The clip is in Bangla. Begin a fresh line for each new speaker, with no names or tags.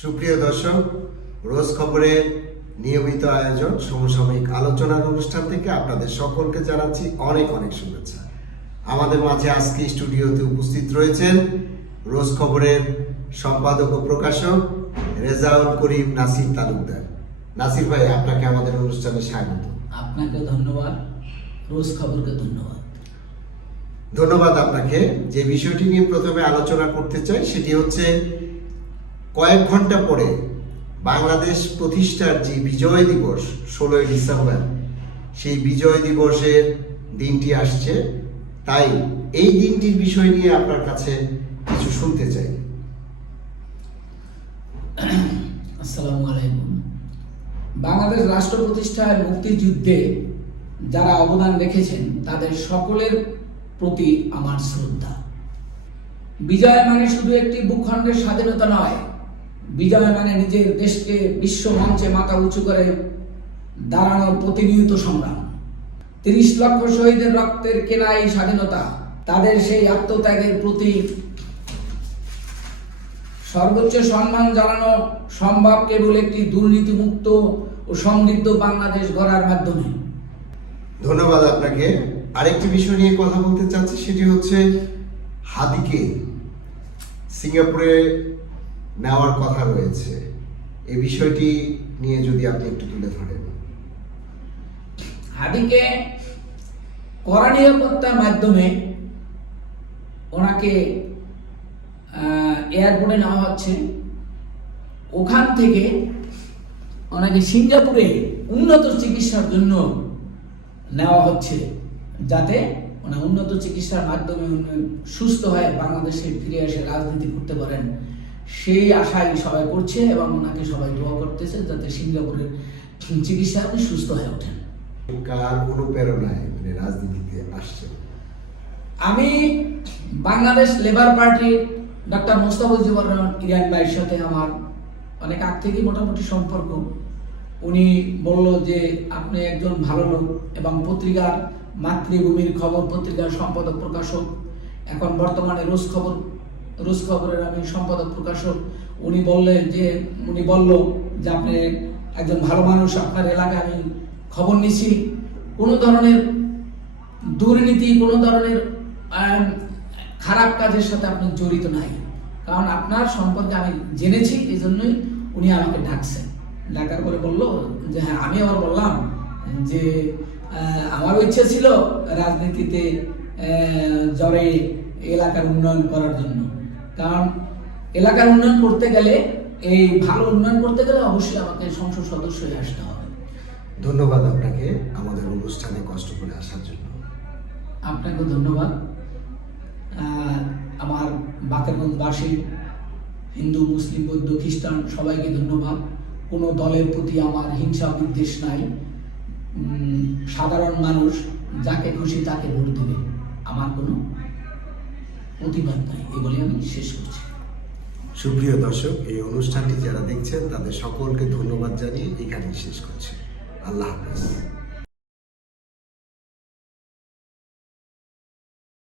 সুপ্রিয় দর্শক রোজ খবরের নিয়মিত আয়োজন সমসাময়িক আলোচনার অনুষ্ঠান থেকে আপনাদের সকলকে জানাচ্ছি অনেক অনেক শুভেচ্ছা। আমাদের মাঝে আজকে স্টুডিওতে উপস্থিত রয়েছেন রোজ খবরের সম্পাদক ও প্রকাশক রেজাউল করিম নাসির তালুকদার। নাসির ভাই আপনাকে আমাদের অনুষ্ঠানে স্বাগত।
আপনাকে ধন্যবাদ। রোজ খবরকে ধন্যবাদ।
ধন্যবাদ আপনাকে। যে বিষয়টি নিয়ে প্রথমে আলোচনা করতে চাই সেটি হচ্ছে কয়েক ঘণ্টা পরে বাংলাদেশ প্রতিষ্ঠার যে বিজয় দিবস ষোলোই ডিসেম্বর, সেই বিজয় দিবসের দিনটি আসছে। তাই এই দিনটির বিষয় নিয়ে আপনার কাছে কিছু শুনতে চাই।
আসসালামু আলাইকুম। বাংলাদেশ রাষ্ট্র প্রতিষ্ঠায় মুক্তিযুদ্ধে যারা অবদান রেখেছেন, তাদের সকলের প্রতি আমার শ্রদ্ধা। বিজয় মানে শুধু একটি ভূখণ্ডের স্বাধীনতা নয় বিজয় মানে নিজের দেশকে বিশ্ব মঞ্চে মাথা উঁচু করে দাঁড়ানোর প্রতিনিয়ত সংগ্রাম। তিরিশ লক্ষ শহীদের রক্তের কেনা এই স্বাধীনতা, তাদের সেই আত্মত্যাগের প্রতি সর্বোচ্চ সম্মান জানানো সম্ভব কেবল একটি দুর্নীতিমুক্ত ও সমৃদ্ধ বাংলাদেশ গড়ার মাধ্যমে।
ধন্যবাদ আপনাকে। আরেকটি বিষয় নিয়ে কথা বলতে চাচ্ছি, সেটি হচ্ছে হাদিকে। সিঙ্গাপুরে নেওয়ার কথা রয়েছে। এই বিষয়টি নিয়ে যদি আপনি একটু তুলে ধরেন।
হাদিকে কড়া মাধ্যমে ওনাকে এয়ারপোর্টে নেওয়া হচ্ছে। ওখান থেকে ওনাকে সিঙ্গাপুরে উন্নত চিকিৎসার জন্য নেওয়া হচ্ছে, যাতে ওনা উন্নত চিকিৎসার মাধ্যমে সুস্থ হয়ে বাংলাদেশে ফিরে এসে রাজনীতি করতে পারেন। সেই আশাই সবাই করছে এবং ওনাকে সবাই দোয়া করতেছে যাতে সিঙ্গাপুরের চিকিৎসা উনি সুস্থ হয়ে ওঠেন।
কার অনুপ্রেরণায় মানে রাজনীতিতে আসছে?
আমি বাংলাদেশ লেবার পার্টির ডক্টর মোস্তাফুজ্জামান রহমান ইরান ভাইয়ের সাথে আমার অনেক আগ থেকেই মোটামুটি সম্পর্ক। উনি বলল যে আপনি একজন ভালো লোক এবং পত্রিকার মাতৃভূমির খবর পত্রিকার সম্পাদক প্রকাশক। এখন বর্তমানে রোজ খবর রোজ খবরের আমি সম্পাদক, প্রকাশক, উনি বললেন যে, উনি বলল যে, আপনি একজন ভালো মানুষ, আপনার এলাকায় আমি খবর নিছি। কোনো ধরনের দুর্নীতি, কোনো ধরনের খারাপ কাজের সাথে আপনি জড়িত নাই। কারণ আপনার সম্পর্কে আমি জেনেছি এই জন্যই উনি আমাকে ডাকছেন। ডাকার পরে বলল যে হ্যাঁ আমি আবার বললাম যে আমারও ইচ্ছে ছিল রাজনীতিতে জড়ে এলাকার উন্নয়ন করার জন্য। কারণ এলাকার উন্নয়ন করতে গেলে এই ভালো উন্নয়ন করতে গেলে অবশ্যই আমাকে সংসদ সদস্য হয়ে আসতে হবে।
ধন্যবাদ আপনাকে আমাদের অনুষ্ঠানে কষ্ট করে আসার জন্য।
আপনাকে ধন্যবাদ। আমার বাকেরগঞ্জবাসী হিন্দু মুসলিম বৌদ্ধ খ্রিস্টান সবাইকে ধন্যবাদ। কোনো দলের প্রতি আমার হিংসা বিদ্বেষ নাই। সাধারণ মানুষ যাকে খুশি তাকে ভোট দেবে। আমার কোনো প্রতিবাদ নাই, এ বলে আমি শেষ করছি।
সুপ্রিয় দর্শক, এই অনুষ্ঠানটি যারা দেখছেন, তাদের সকলকে ধন্যবাদ জানিয়ে এখানেই শেষ করছি। আল্লাহ হাফেজ।